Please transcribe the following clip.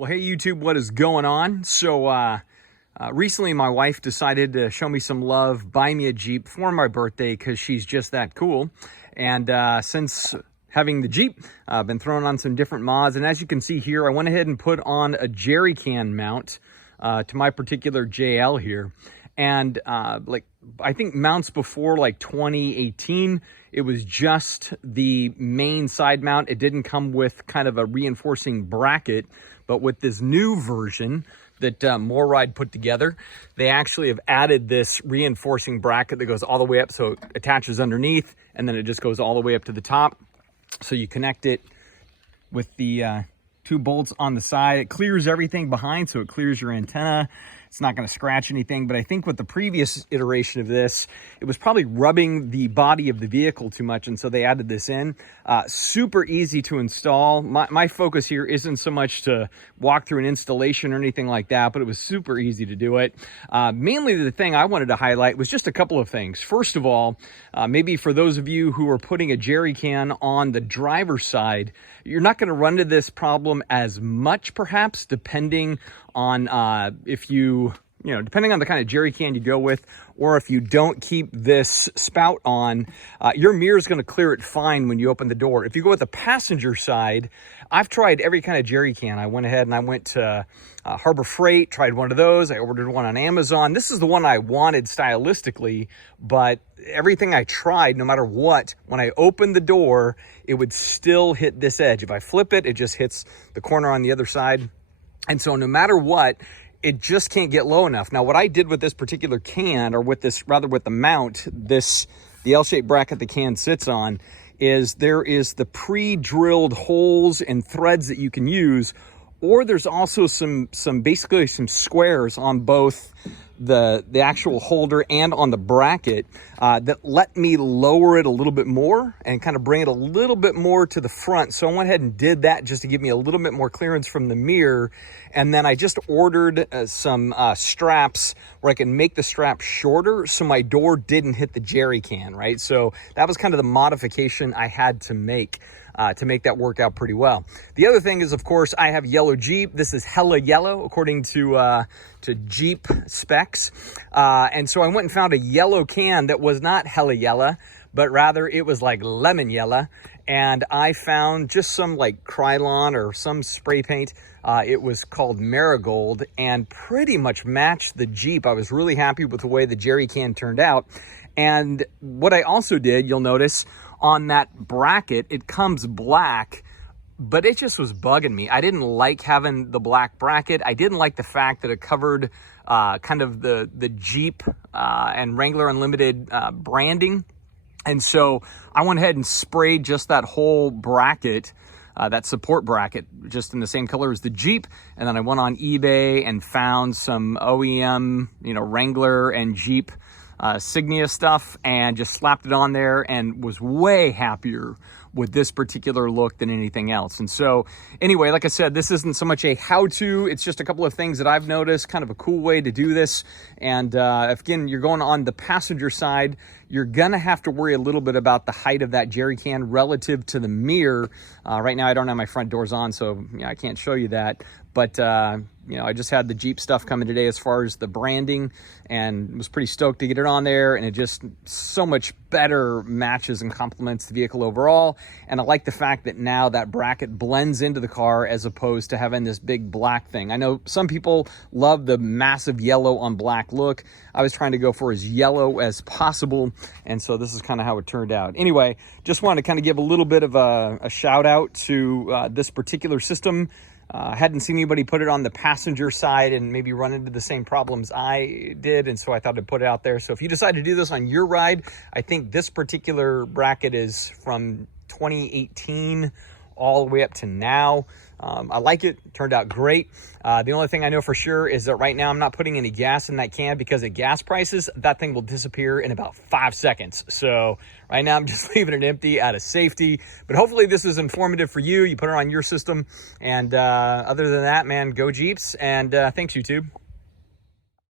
Well, hey YouTube, what is going on? So recently my wife decided to show me some love, buy me a Jeep for my birthday because she's just that cool. And since having the Jeep, I've been throwing on some different mods. And as you can see here, I went ahead and put on a jerry can mount to my particular JL here. And I think mounts before like 2018, it was just the main side mount. It didn't come with kind of a reinforcing bracket. But with this new version that MORryde put together, they actually have added this reinforcing bracket that goes all the way up. So it attaches underneath and then it just goes all the way up to the top. So you connect it with the two bolts on the side. It clears everything behind, so it clears your antenna. It's not going to scratch anything, but I think with the previous iteration of this, it was probably rubbing the body of the vehicle too much, and so they added this in. Super easy to install. My focus here isn't so much to walk through an installation or anything like that, but it was super easy to do it. Mainly the thing I wanted to highlight was just a couple of things. First of all, maybe for those of you who are putting a jerry can on the driver's side, you're not going to run into this problem as much, perhaps, depending on depending on the kind of jerry can you go with, or if you don't keep this spout on, your mirror is going to clear it fine when you open the door. If you go with the passenger side, I've tried every kind of jerry can. I went ahead and I went to Harbor Freight, tried one of those. I ordered one on Amazon. This is the one I wanted stylistically, but everything I tried, no matter what, when I opened the door, it would still hit this edge. If I flip it, it just hits the corner on the other side. And so no matter what, it just can't get low enough. Now, what I did with this particular can, or with this, rather with the mount, the L-shaped bracket the can sits on, is there is the pre-drilled holes and threads that you can use, or there's also basically some squares on both the actual holder and on the bracket that let me lower it a little bit more and kind of bring it a little bit more to the front. So I went ahead and did that just to give me a little bit more clearance from the mirror. And then I just ordered some straps where I can make the strap shorter so my door didn't hit the jerry can, right? So that was kind of the modification I had to make that work out pretty well. The other thing is, of course, I have yellow Jeep. This is hella yellow according to Jeep specs. And so I went and found a yellow can that was not hella yellow, but rather it was like lemon yellow. And I found just some like Krylon or some spray paint. It was called Marigold and pretty much matched the Jeep. I was really happy with the way the jerry can turned out. And what I also did, you'll notice, on that bracket, it comes black, but it just was bugging me. I didn't like having the black bracket. I didn't like the fact that it covered kind of the Jeep and Wrangler Unlimited branding. And so I went ahead and sprayed just that whole bracket, that support bracket, just in the same color as the Jeep. And then I went on eBay and found some OEM, Wrangler and Jeep Signia stuff and just slapped it on there and was way happier with this particular look than anything else. And so anyway, like I said, this isn't so much a how-to, it's just a couple of things that I've noticed, kind of a cool way to do this. And again, you're going on the passenger side, you're gonna have to worry a little bit about the height of that jerry can relative to the mirror. Right now I don't have my front doors on, so I can't show you that. But I just had the Jeep stuff coming today as far as the branding, and was pretty stoked to get it on there, and it just so much better matches and complements the vehicle overall. And I like the fact that now that bracket blends into the car as opposed to having this big black thing. I know some people love the massive yellow on black look. I was trying to go for as yellow as possible, and so this is kind of how it turned out. Anyway, just wanted to kind of give a little bit of a shout out to this particular system. I hadn't seen anybody put it on the passenger side and maybe run into the same problems I did, and so I thought I'd put it out there. So if you decide to do this on your ride, I think this particular bracket is from 2018 all the way up to now. I like it. Turned out great. The only thing I know for sure is that right now I'm not putting any gas in that can because at gas prices, that thing will disappear in about 5 seconds. So right now I'm just leaving it empty out of safety. But hopefully this is informative for you. You put it on your system. And other than that, man, go Jeeps. And thanks, YouTube.